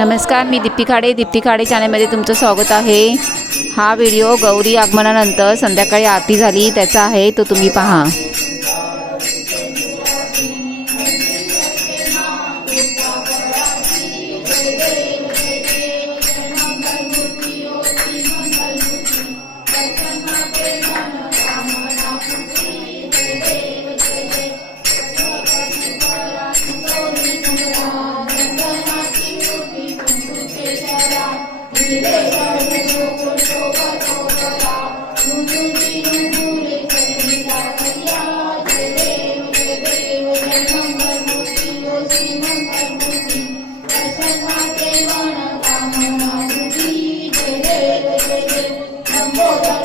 नमस्कार मी दीप्ती खाडे. दीप्ती खाडे चॅनलमध्ये तुमचं स्वागत आहे. हा व्हिडिओ गौरी आगमनानंतर संध्याकाळी आरती झाली. त्याचा आहे तो तुम्ही पहा. Lord.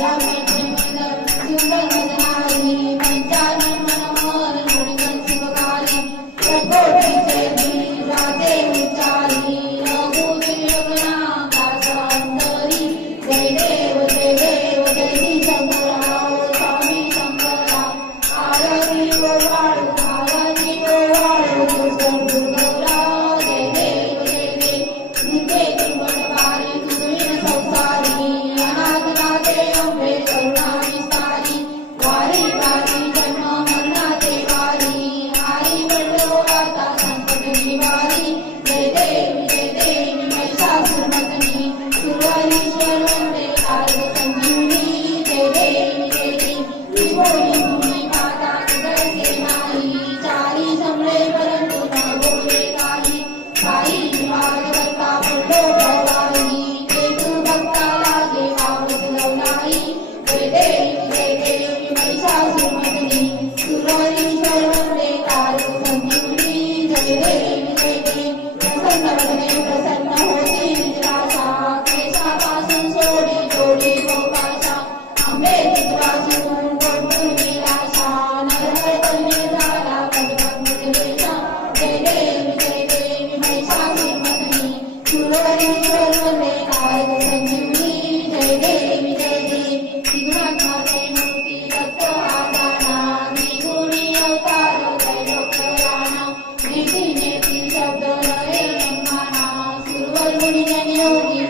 होती I'm Lord, Lord, Lord, Lord,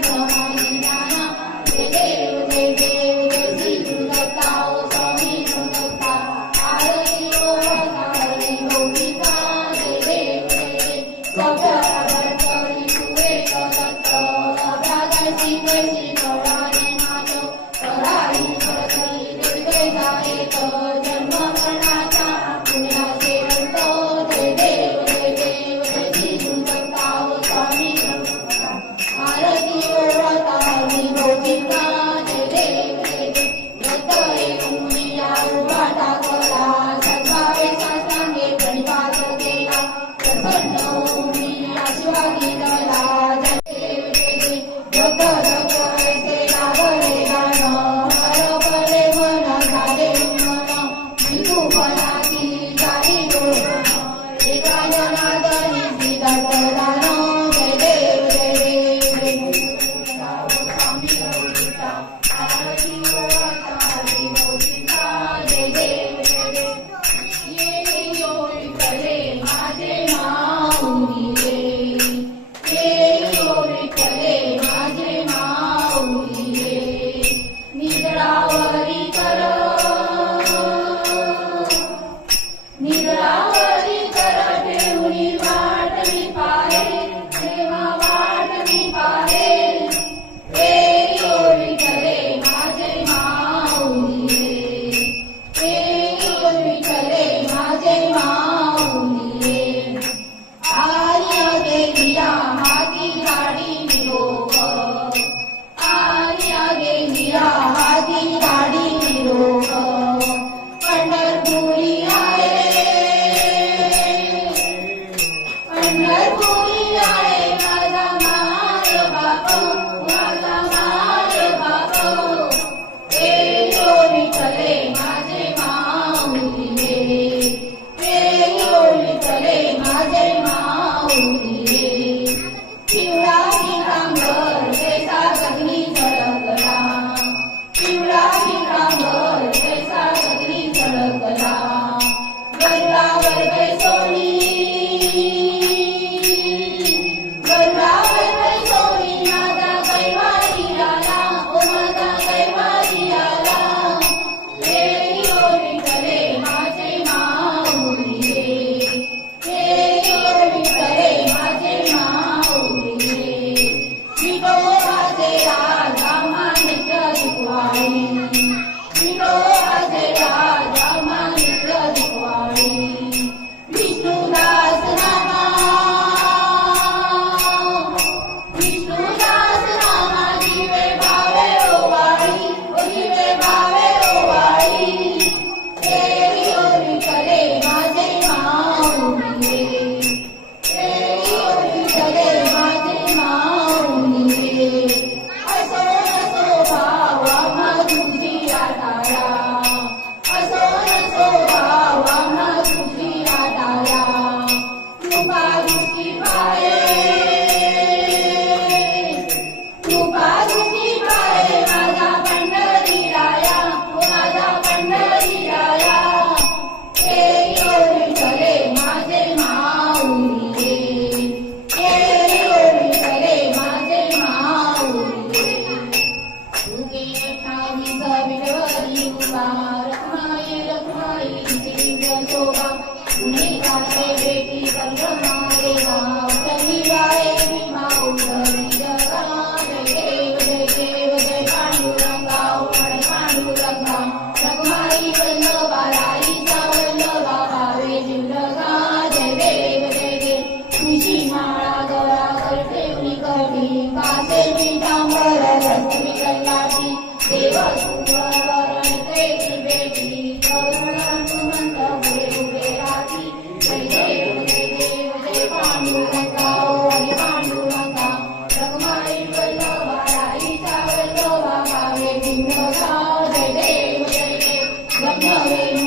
Mother.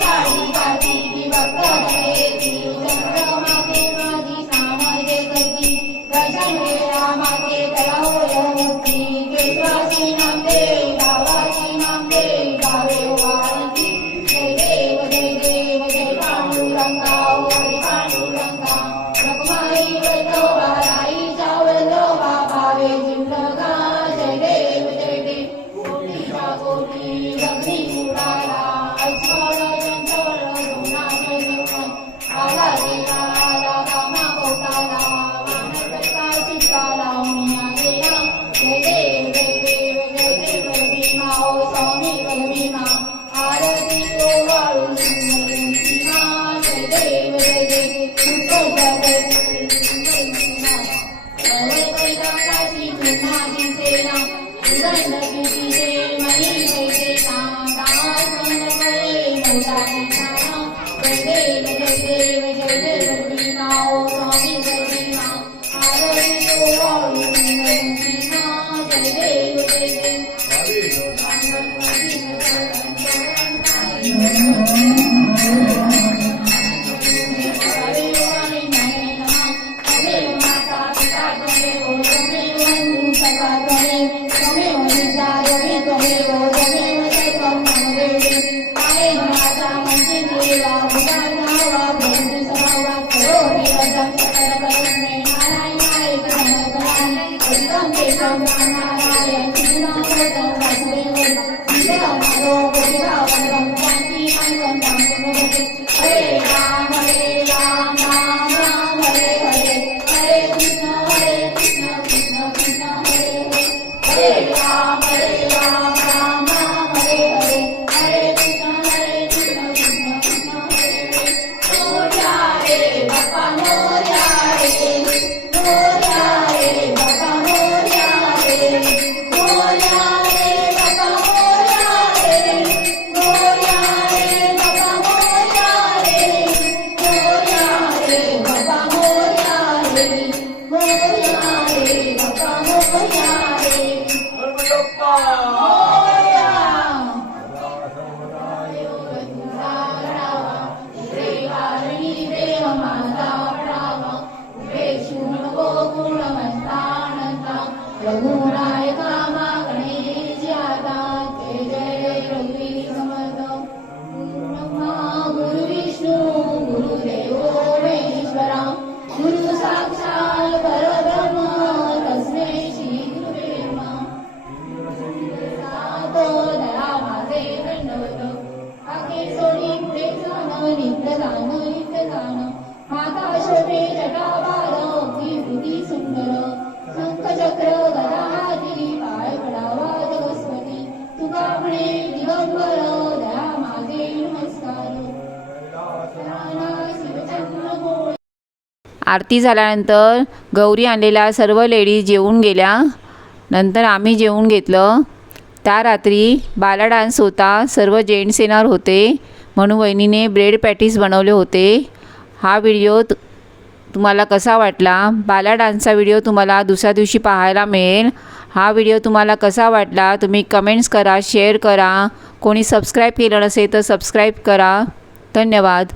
देव आषाढी कार्तिकी होती ഗോകുലാവൻ आरती झाल्यानंतर गौरी आणलेल्या सर्व लेडीज जेवून गेल्या. नंतर आम्ही जेवून घेतलं. त्या रात्री बाला डान्स होता. सर्व जेंट्स येणार होते. म्हणून वहिनीने ब्रेड पॅटीस बनवले होते. हा व्हिडिओ तुम्हाला कसा वाटला? बाला डान्सचा व्हिडिओ तुम्हाला दुसऱ्या दिवशी पाहायला मिळेल. हा व्हिडिओ तुम्हाला कसा वाटला? तुम्ही कमेंट्स करा शेअर करा. कोणी सबस्क्राईब केलं नसेल तर सबस्क्राईब करा. धन्यवाद.